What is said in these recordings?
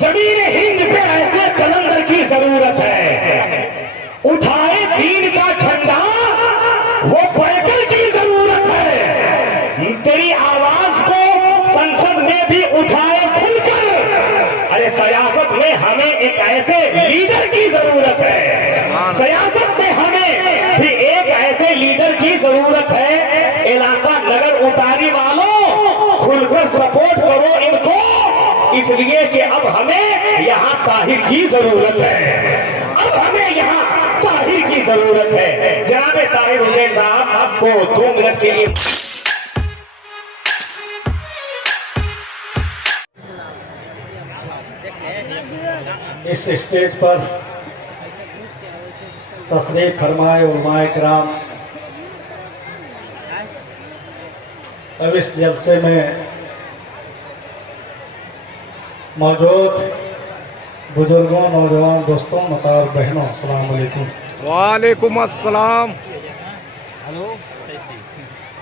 जमीन हिंद पे ऐसे कलंदर की जरूरत है, उठाए दीन का झंडा वो बैकर की जरूरत है। तेरी आवाज को संसद में भी उठाए खुलकर। अरे सियासत में हमें एक ऐसे लीडर की जरूरत है, सियासत में हमें भी एक ऐसे लीडर की जरूरत है। इलाका नगर उतारी वालों खुलकर सपोर्ट करो इनको, इसलिए कि अब हमें यहाँ ताहिर की जरूरत है, अब हमें यहाँ ताहिर की जरूरत है। जनाब ताहिर हुसैन साहब आपको 2 मिनट के लिए इस स्टेज पर तशरीफ फरमाए उलमाए किराम। अब इस जलसे में मौजूद बुजुर्गों, नौजवान दोस्तों, माता और बहनों, अस्सलाम वालेकुम। वालेकुम अस्सलाम।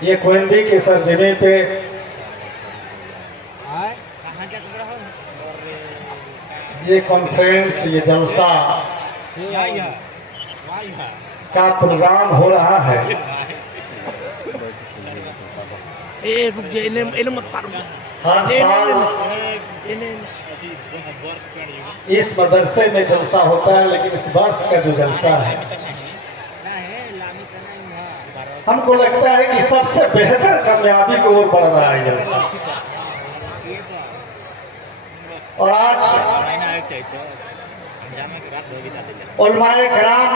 ये कोयंदी की सरजमी पे ये कॉन्फ्रेंस, ये जलसा का प्रोग्राम हो रहा है। हर साल इस मदरसे में जलसा होता है, लेकिन इस वर्ष का जो जलसा है हमको लगता है कि सबसे बेहतर कामयाबी की ओर बढ़ रहा है जलसा। और आज उलमाए किराम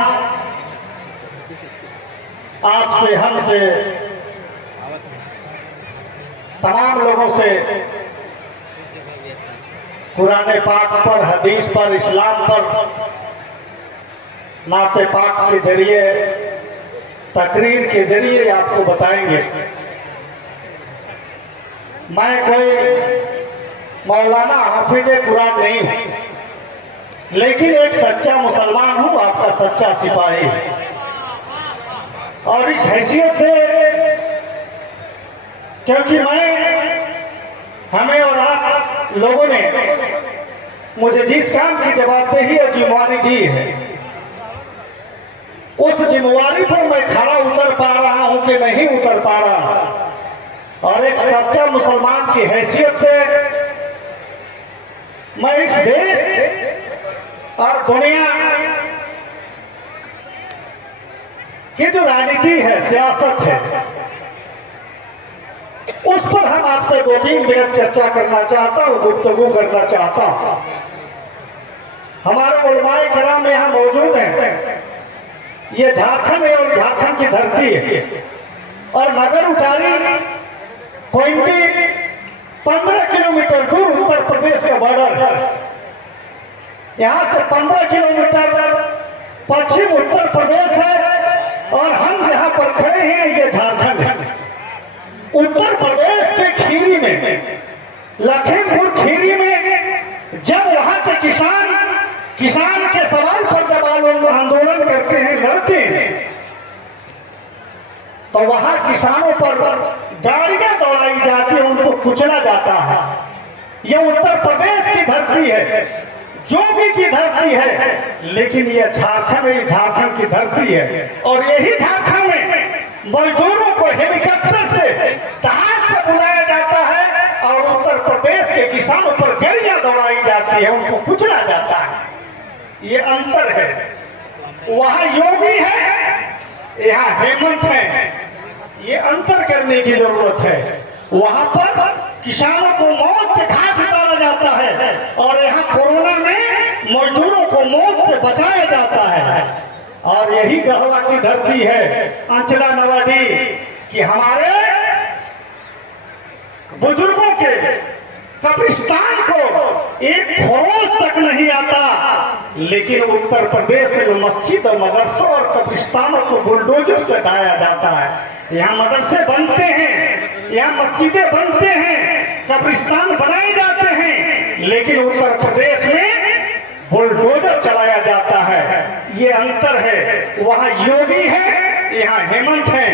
आपसे, हमसे, तमाम लोगों से कुरान पाक पर, हदीस पर, इस्लाम पर, नाते पाक के जरिए, तकरीर के जरिए आपको बताएंगे। मैं कोई मौलाना हाफिज़े कुरान नहीं हूं, लेकिन एक सच्चा मुसलमान हूं, आपका सच्चा सिपाही। और इस हैसियत से, क्योंकि हमें और आप लोगों ने मुझे जिस काम की जवाबदेही और जिम्मेवारी दी है, उस जिम्मेवारी पर मैं खड़ा उतर पा रहा हूं कि नहीं उतर पा रहा। और एक सच्चा मुसलमान की हैसियत से मैं इस देश और दुनिया की जो राजनीति है, सियासत है, उस पर हम आपसे 2-3 मिनट चर्चा करना चाहता हूं, गुफ्तगू करना चाहता हूं। हमारे उलमाए किराम यहाँ मौजूद हैं। ये झारखंड है और झारखंड की धरती है, और नगर उतारी कोयंदी 15 किलोमीटर दूर उत्तर प्रदेश का बॉर्डर है। यहाँ से 15 किलोमीटर पश्चिम उत्तर प्रदेश है, और हम जहाँ पर खड़े हैं ये झारखंड है। उत्तर प्रदेश के खीरी में, लखीमपुर खीरी में, जब वहां के किसान के सवाल पर जब आंदोलन करते हैं, लड़ते हैं, तो वहां किसानों पर गाड़ियां दौड़ाई जाती है, उनको कुचला जाता है। यह उत्तर प्रदेश की धरती है, जोगी की धरती है, लेकिन यह झारखंड की धरती है। और यही झारखंड में मजदूरों को हेलीकॉप्टर से, जहाज से बुलाया जाता है, और उत्तर प्रदेश के किसानों पर गाड़ियां दौड़ाई जाती है, उनको कुचला जाता है। ये अंतर है। वहां योगी है, यहाँ हेमंत है। ये अंतर करने की जरूरत है। वहां पर किसानों को मौत के घाट उतारा जाता है, और यहाँ कोरोना में मजदूरों को मौत से बचाया जाता है। और यही गढ़वा की धरती है, अंचला नवाडी, कि हमारे बुजुर्गों के कब्रिस्तान को एक फरोज तक नहीं आता, लेकिन उत्तर प्रदेश से जो मस्जिद और मदरसों और कब्रिस्तानों को बुलडोजर से ढाया जाता है। यहाँ मदरसे बनते हैं, यहाँ मस्जिदें बनते हैं, कब्रिस्तान बनाए जाते हैं, लेकिन उत्तर प्रदेश में बुलडोजर चलाया जाता है। ये अंतर है। वहाँ योगी है, यहाँ हेमंत है।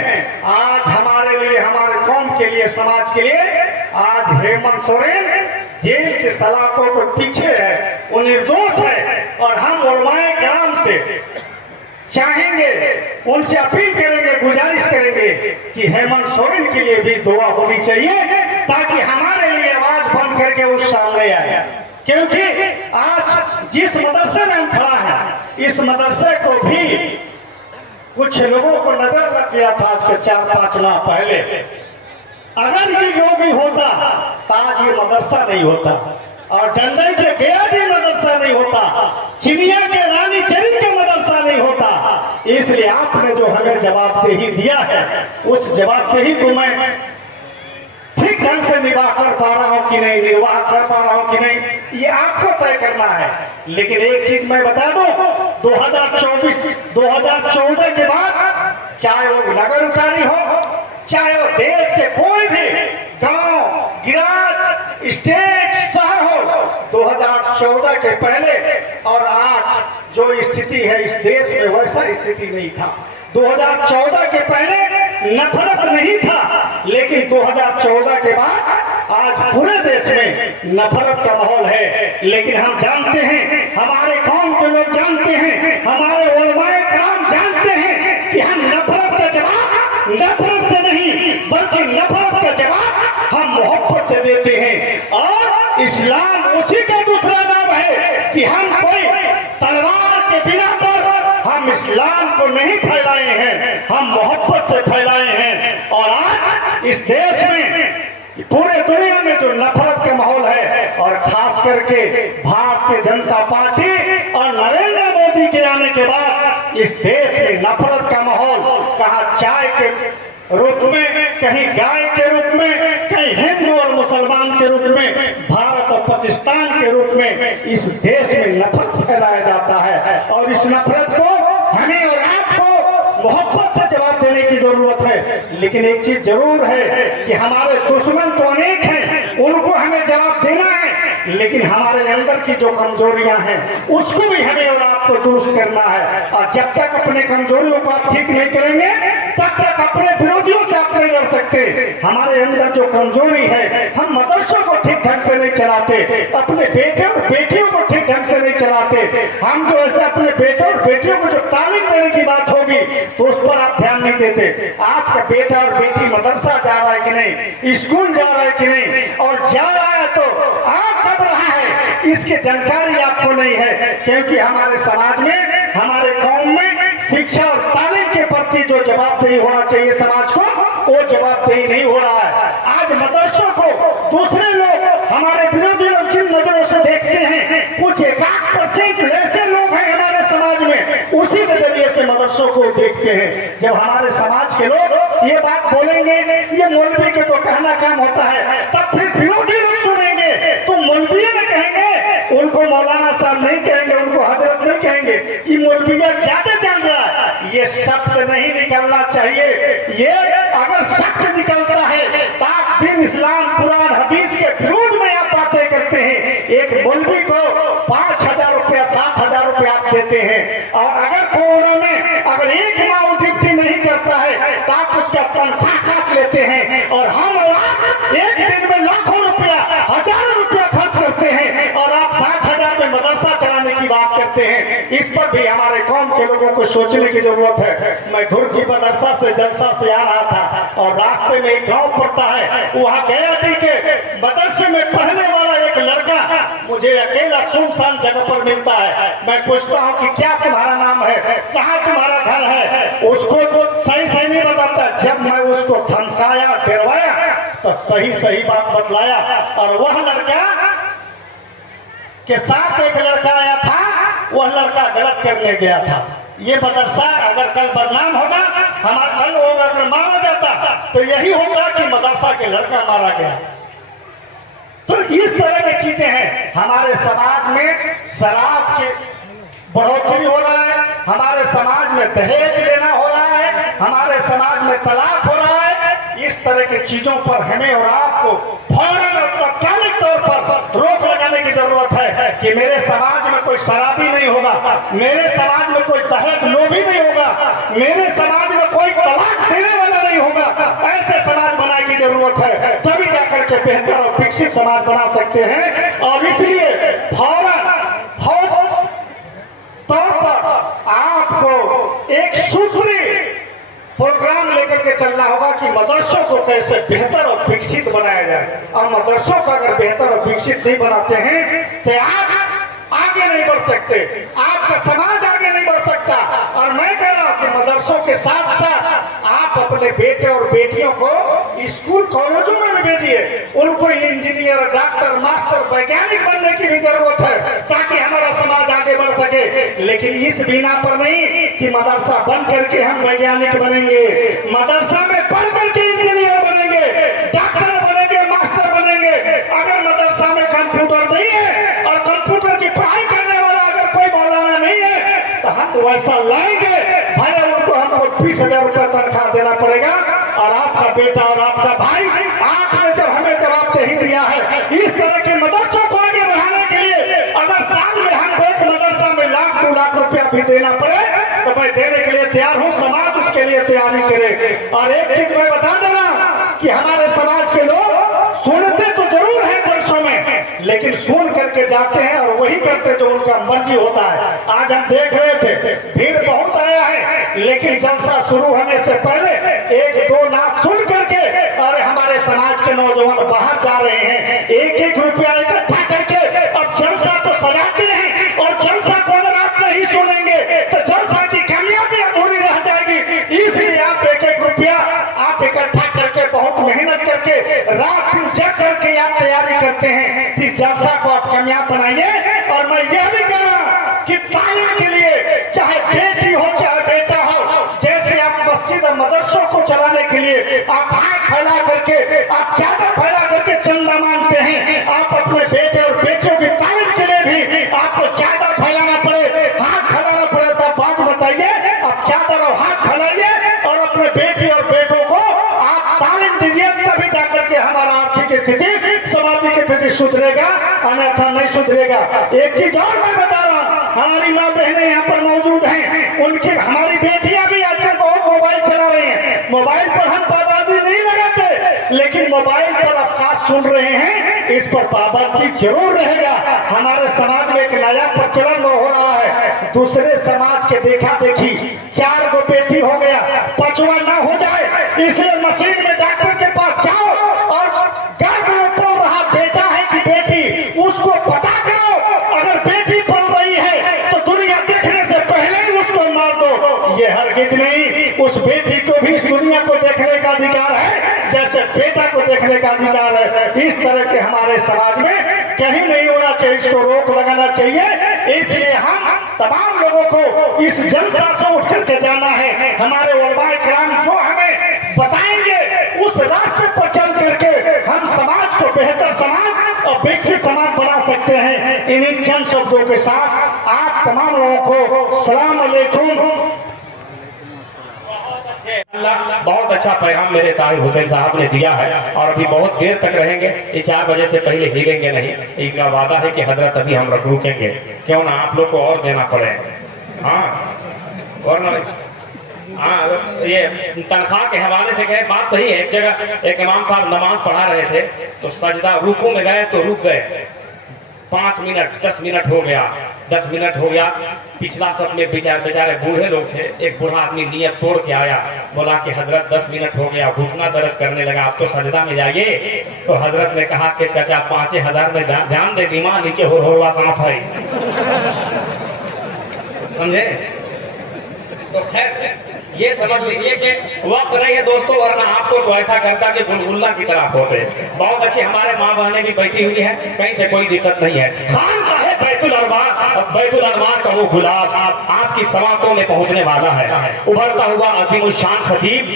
आज हमारे लिए, हमारे कौम के लिए, समाज के लिए आज हेमंत सोरेन जेल के सलाखों को पीछे है। से चाहेंगे, उनसे अपील करेंगे, गुजारिश करेंगे कि हेमंत सोरेन के लिए भी दुआ होनी चाहिए ताकि हमारे लिए आवाज बंद करके उस सामने आए। क्योंकि आज जिस मदरसे में हम खड़ा हैं, इस मदरसे को भी कुछ लोगों को नजर लग गया था आज के 4-5 माह पहले। अगर ये योगी होता तो आज ये मदरसा नहीं होता, और डंडई के गया भी मदरसा नहीं होता, चिड़िया के रानी चरित के मदरसा नहीं होता। इसलिए आपने जो हमें जवाबदेही दिया है, उस जवाबदेही को मैं ठीक ढंग से निभा कर पा रहा हूं कि नहीं, निर्वाह कर पा रहा हूं कि नहीं, ये आपको तय करना है। लेकिन एक चीज मैं बता दूं, 2014 के बाद चाहे वो नगर उतारी हो, चाहे वो देश के कोई भी गांव, गिराज, स्टेट, शहर हो, 2014 के पहले और आज जो स्थिति है इस देश में वैसा स्थिति नहीं था। 2014 के पहले नफरत नहीं था, लेकिन 2014 के बाद आज पूरे देश में नफरत का माहौल है। लेकिन हम जानते हैं, हमारे कौम के लोग जानते हैं, हमारे उलमाए कराम जानते हैं कि हम नफरत का जवाब नफरत से नहीं बल्कि नफरत का जवाब हम मोहब्बत से देते हैं। और इस्लाम उसी का दूसरा नाम है कि हम कोई तलवार के बिना पर हम इस्लाम को नहीं फैलाए हैं, हम मोहब्बत से फैलाए हैं। और आज इस देश में, पूरे दुनिया में जो नफरत का माहौल है, और खास करके भारतीय जनता पार्टी और नरेंद्र मोदी के आने के बाद इस देश में नफरत का माहौल, कहाँ चाय के रूप में, कहीं गाय के रूप में, कहीं हिंदू और मुसलमान के रूप में, भारत और पाकिस्तान के रूप में इस देश में नफरत फैलाया जाता है। और इस नफरत को हमें और आपको मोहब्बत से जवाब देने की जरूरत है। लेकिन एक चीज जरूर है कि हमारे दुश्मन तो अनेक हैं, उनको हमें जवाब देना है, लेकिन हमारे अंदर की जो कमजोरियां हैं उसको भी हमें और आपको दुरुस्त करना है। और जब तक अपने कमजोरियों को आप ठीक नहीं करेंगे, तब तक अपने विरोधियों से आप नहीं लड़ सकते। हमारे अंदर जो कमजोरी है, हम मदरसों को ठीक ढंग से नहीं चलाते, अपने बेटे और बेटियों को ठीक ढंग से नहीं चलाते। हम जो ऐसे अपने बेटे और बेटियों को जो तालीम देने की बात होगी तो उस पर आप ध्यान नहीं देते। आपका बेटा और बेटी मदरसा जा रहा है कि नहीं, स्कूल जा रहा है कि नहीं, और जा रहा है तो आप कब रहा है, इसकी जानकारी आपको नहीं है। क्योंकि हमारे समाज में, हमारे कौम में शिक्षा और तालीम के प्रति जो जवाबदेही होना चाहिए समाज को, वो जवाबदेही नहीं हो रहा है। आज मदरसों को दूसरे लोग, हमारे विरोधी लोग जिन नजरों से देखते हैं, कुछ 1% ऐसे लोग हैं हमारे समाज में, उसी नजरिए से मदरसों को देखते हैं। जब हमारे समाज के लोग ये बात बोलेंगे, ये मौलवी के तो कहना काम होता है, तब फिर विरोधी लोग सुनेंगे तो मौलवी ने कहेंगे, उनको मौलाना साहब नहीं कहेंगे, उनको हजरत नहीं कहेंगे, ये मौलविया ज्यादा जान रहा है। ये शब्द नहीं निकलना चाहिए। ये अगर शब्द निकलता है तो आप दिन इस्लाम कुरान हदीस के विरोध में आप बातें करते हैं। एक मौलवी को 5,000 रुपया 7,000 रुपया आप देते हैं, और अगर कोरोना में अगर एक माह ड्यूटी नहीं करता है तो आप उसका तनख्वाह काट लेते हैं। और हम और आप एक दिन में लाखों रुपया, हजारों रुपया खर्च करते हैं, और आप 60,000 में मदरसा चलाने की बात करते हैं। इस पर भी हमारे कौम के लोगों को सोचने की जरूरत है। मैं धुर्की मदरसा से जलसा से आ रहा था, और रास्ते में एक गांव पड़ता है, वहां गया थी के मदरसे में पढ़ने वाला एक लड़का मुझे अकेला सुनसान जगह पर मिलता है। मैं पूछता हूं कि क्या तुम्हारा नाम है, कहाँ तुम्हारा घर है, उसको तो सही सही नहीं बताता। जब मैं उसको धमकाया, डरवाया, तो सही सही बात बतलाया। और वह लड़का के साथ एक लड़का आया था, वह लड़का गलत करने गया था। ये मदरसा अगर कल बदनाम होगा, हमारा कल होगा, अगर मारा जाता तो यही होगा कि मदरसा के लड़का मारा गया। तो इस तरह की चीजें हैं। हमारे समाज में शराब की बढ़ोतरी हो रहा है, हमारे समाज में दहेज देना हो रहा है, हमारे समाज में तलाक हो रहा है। इस तरह की चीजों पर हमें और आपको फौरन और तात्कालिक तौर पर रोक लगाने की जरूरत है कि मेरे समाज में कोई शराबी नहीं होगा, मेरे समाज में कोई दहेज लोभी नहीं होगा, मेरे समाज में कोई तलाक देने वाला नहीं होगा। ऐसे समाज बनाने की जरूरत है, तभी जाकर के बेहतर और विकसित समाज बना सकते हैं। और इसलिए फौरन तौर पर करना होगा कि मदरसों को कैसे बेहतर और विकसित बनाया जाए। और मदरसों को अगर बेहतर और विकसित नहीं बनाते हैं तो आप आगे नहीं बढ़ सकते, आपका समाज आगे नहीं बढ़ सकता। और मैं कह रहा हूं कि मदरसों के साथ साथ आप अपने बेटे और बेटियों को स्कूल कॉलेजों में भी भेजिए। उनको इंजीनियर, डॉक्टर, मास्टर, वैज्ञानिक बनने की भी जरूरत है ताकि हमारा समाज आगे बढ़ सके। लेकिन इस बिना पर नहीं कि मदरसा बंद करके हम वैज्ञानिक बनेंगे, मदरसा में पढ़ करके इंजीनियर बनेंगे, डॉक्टर बनेंगे, मास्टर बनेंगे। अगर मदरसा में कंप्यूटर नहीं है और कंप्यूटर की पढ़ाई करने वाला अगर कोई मौलाना नहीं है तो हम वैसा लाएंगे भाई, उनको हमको 20,000 रुपया तनख्वाह देना पड़ेगा। और आपका बेटा और आपका भाई, आपने जब हमें जवाबदेही दिया है इस तरह के मदरसों को आगे बढ़ाने के लिए, अगर साल में हमको एक मदरसा में 1-2 लाख रुपया भी देना पड़े तो मैं देने के लिए तैयार हूँ। समाज उसके लिए तैयारी करे। और एक चीज मैं बता दे रहा हूँ कि हमारे समाज के लोग सुनते तो जरूर है जलसों में, लेकिन सुन करके जाते हैं और वही करते जो उनका मर्जी होता है। आज हम देख रहे थे भीड़ बहुत आया है, लेकिन जलसा शुरू होने से पहले 1-2 लाख सुन करके अरे हमारे समाज के नौजवान बाहर जा रहे हैं 1-1 रुपया इकट्ठा करके। अब जलसा तो सजाते हैं और जलसा को अगर आप नहीं सुनेंगे तो जलसा की कामयाबी अधूरी रह जाएगी। इसलिए आप 1-1 रुपया आप इकट्ठा करके बहुत मेहनत करके रात दिन जग करके आप तैयारी करते हैं कि जलसा को आप कामयाब बनाइए। और मैं यह भी कह रहा हूं कि तालीम के लिए चाहे बेटी हो चाहे बेटा हो, जैसे आप मस्जिद और मदरसों को चलाने के लिए आप हाथ फैला करके, आप चादर फैला करके चंदा मांगते हैं, आप अपने बेटे और बेटियों की तालीम के लिए भी आपको चादर फैलाना पड़े, हाथ फैलाना पड़े। तो बात बताइए, आप चादर और हाथ फैलाइए और अपने बेटी और बेटों को आप तालीम दीजिए, तभी जाकर के हमारा आर्थिक स्थिति, सामाजिक स्थिति सुधरेगा, अन्यथा नहीं सुधरेगा। एक चीज और मैं बता रहा हूँ, हमारी माँ बहनें यहाँ पर मौजूद हैं, उनकी हमारी बेटियां भी आजकल बहुत मोबाइल चला रही हैं। मोबाइल पर हम पाबंदी नहीं लगाते, लेकिन मोबाइल पर अवकाश सुन रहे हैं, इस पर पाबंदी जरूर रहेगा। हमारे समाज में एक नया प्रचलन हो रहा है, दूसरे समाज के देखा देखी 4 गो बेटी हो गया, 5वां ना हो जाए, इसलिए मशीन में डॉक्टर के पास जाओ और गर्भ में पल रहा बेटा है कि बेटी, उसको पता करो। अगर बेटी पल रही है तो दुनिया देखने से पहले ही उसको मार दो। ये हरगिज़ नहीं, उस बेटी को भी इस दुनिया को देखने का अधिकार है जैसे बेटा को देखने का अधिकार है। इस तरह के हमारे समाज में कहीं नहीं होना चाहिए, इसको रोक लगाना चाहिए। इसलिए हम तमाम लोगों को इस जलसा से उठ करके जाना है। हमारे उलमाए किराम जो हमें बताएंगे उस रास्ते पर चल करके हम समाज को बेहतर समाज और विकसित समाज बना सकते हैं। इन्हीं चंद शब्दों के साथ आप तमाम लोगों को सलाम अलैकुम। बहुत अच्छा पैगाम मेरे तारिक हुसैन साहब ने दिया है और अभी बहुत देर तक रहेंगे। ये 4 बजे से पहले हिलेंगे नहीं। इनका वादा है कि हजरत अभी हम रुकेंगे, क्यों ना आप लोग को और देना पड़े। हाँ, और ना ये तनख्वाह के हवाले से गए, बात सही है। एक जगह एक इमाम साहब नमाज पढ़ा रहे थे तो सजदा रुकू में गए तो रुक गए, 5 मिनट 10 मिनट हो गया, 10 मिनट हो गया। पिछला सब में बेचारे बूढ़े लोग थे, एक बूढ़ा आदमी नियत तोड़ के आया, बोला कि हजरत 10 मिनट हो गया, घुटना दर्द करने लगा, आप तो सजदा में जाइए। तो हजरत ने कहा कि चाचा 5,000 में ध्यान दे, दिमाग नीचे हो सांप है, समझे। तो खैर ये समझ लीजिए कि वक्त नहीं है दोस्तों, वरना आपको तो ऐसा करता कि बुलबुल्ला की तरह होते। बहुत अच्छी हमारे माँ बहनें भी बैठी हुई है, कहीं से कोई दिक्कत नहीं है। खान का है बैतुल अनवार, और बैतुल अनवार का वो गुलाब आपकी समातों में पहुंचने वाला है। उभरता हुआ अजीम शान खतीब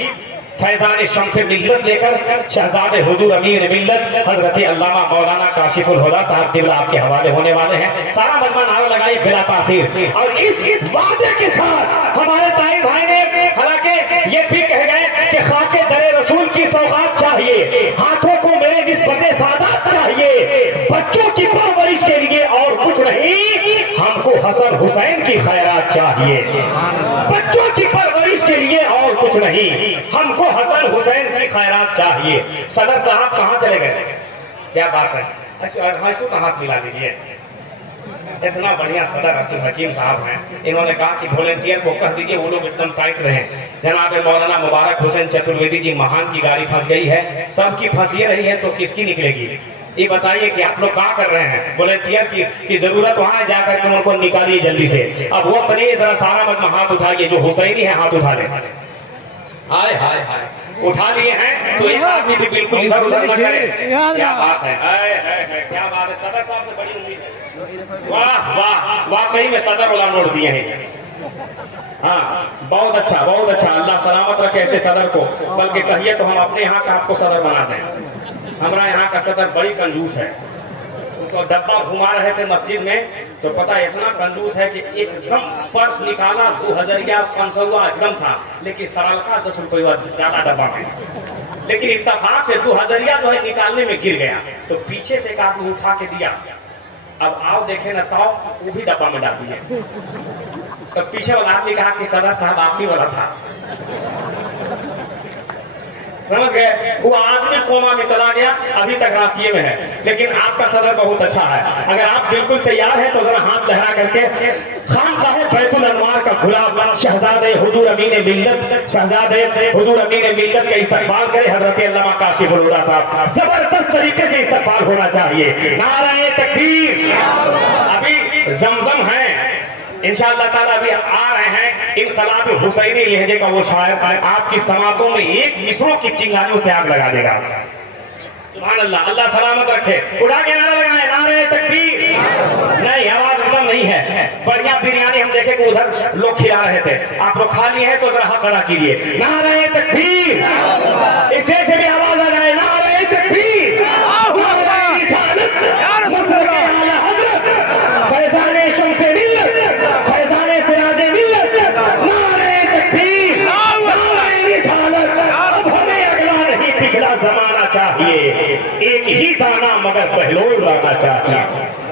फैजान शम्स मिल्लत लेकर शहजादे हुजूर अमीर मिल्लत हजरत अल्लामा मौलाना काशिफुल हुदा साहब दिल्ला आपके हवाले होने वाले हैं। सारा मजमा नारा लगाई बिला ताखीर। और इस वादे के साथ हमारे ताई भाई ने हालांकि ये भी कह गए कि खाके दरे रसूल की सौगात चाहिए, हाथों को मेरे निस्बते सादात चाहिए, बच्चों की परवरिश के लिए और कुछ नहीं, हमको हसन हुसैन की खैरात चाहिए। बच्चों की परवरिश के लिए और कुछ नहीं, हमको हसन हुसैन की खैरात चाहिए। सदर साहब कहाँ चले गए? क्या बात है? अच्छा हाथ मिला दीजिए। इतना बढ़िया सदर अब्दुल हकीम साहब हैं, इन्होंने कहा कि वॉलेंटियर को कह दीजिए वो लोग एकदम टाइट रहे। जनाब मौलाना मुबारक हुसैन चतुर्वेदी जी महान की गाड़ी फंस गई है, सबकी फंस ये रही है तो किसकी निकलेगी? ये बताइए कि आप लोग क्या कर रहे हैं? वॉलेंटियर की जरूरत वहां है, जाकर के उनको निकालिए जल्दी से। अब वो अपने जरा सारा मत हाथ उठाइए, जो हुसैनी है हाथ उठा ले। हाय हाय हाय, उठा लिए हैं तो एक आदमी भी बिल्कुल इधर उधर न करे। क्या बात है, क्या बात है, सदर साहब से बड़ी उम्मीद है। वाह वाह, वाकई में सदर वाला नोट दिए हैं। हाँ, बहुत अच्छा बहुत अच्छा, अल्लाह सलामत रखे ऐसे सदर को। बल्कि कहिए तो हम अपने यहाँ का आपको सदर बना दें। हमारा यहाँ का सदर बड़ी कंजूस है। तो डब्बा घुमा रहे थे मस्जिद में तो पता इतना कंजूस है कि एकदम पर्स निकाला 2000 या 500 एकदम था, लेकिन साल का 10 रुपया ज्यादा डब्बा में। लेकिन इत्तेफाक से 2000 जो है निकालने में गिर गया, तो पीछे से एक आदमी उठा के दिया। अब आओ देखे न ताओ, वो भी डब्बा में डाल दिए। तो पीछे वाला आदमी कहा कि सदर साहब आप ही वाला था। समझ गए? वो आदमी कोमा में चला गया, अभी तक रांची में है। लेकिन आपका सदर बहुत अच्छा है। अगर आप बिल्कुल तैयार हैं तो जरा हाथ लहरा करके खान साहब बैतुल अनवार का गुलाब शहजादे हुजूर अमीन मिल्लत, शहजादे हुजूर अमीन मिल्लत का इस्तकबाल करे हजरत अल्लामा काशिफुल हुदा साहब। जबरदस्त तरीके से इस्तकबाल होना चाहिए। नारे तकबीर। अभी जमजम है, इंशाअल्लाह ताला अभी आ रहे हैं। इनकलाब हुसैनी लहजे का वो शायर आपकी समातों में एक मिसरों की चिंगारियों से आग लगा देगा। सुभान अल्लाह, अल्लाह सलामत रखे। उठा के नारा लगाए, नारे तकबीर। नहीं, आवाज एकदम नहीं है। बढ़िया बिरयानी हम देखे कि उधर लोग खिला रहे थे, आप लोग खा लिए हैं तो जरा हाथ खड़ा कीजिए। नारे तकबीर। स्टेज से भी आवाज आ जाए, नारे तकबीर। जमाना चाहिए, एक ही दाना मगर पहलों लाना चाहिए।